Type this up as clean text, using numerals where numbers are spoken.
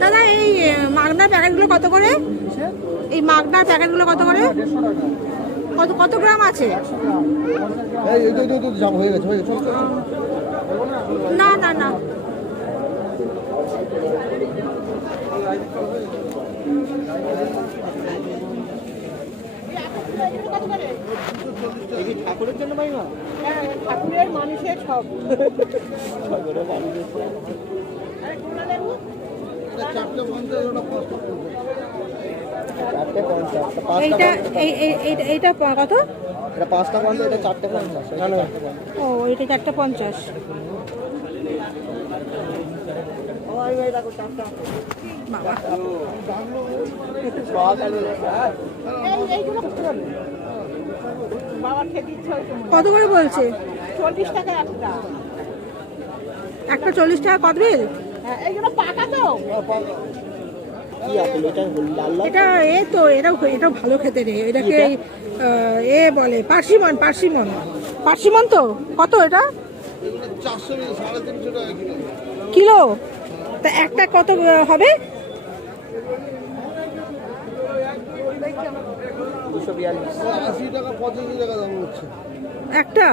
দাদা এই মাগনার প্যাকেটগুলো কত করে? এই মাগনার প্যাকেটগুলো কত করে? কত কত গ্রাম আছে? না না না, ঠাকুরের জন্য পাই না, ঠাকুরের মানুষের সব। এইটা কত? এটা 5 টাকা, এটা 4 টাকা 50। ও এটা 450। বাবা কত করে বলছে? 40 টাকা একটা। একটা 40 টাকা কদবেল? হ্যাঁ, এইগুলো পাকা তো। কি আপেল এটা? লাল লাল এটা তো এটাও ভালো খেতে রে। এটাকে এ বলে পার্সিমন। পার্সিমন তো কত এটা? 400 350 টাকা কিলো। তা একটা কত হবে? 242। 80 টাকা 85 টাকা দাম হচ্ছে একটা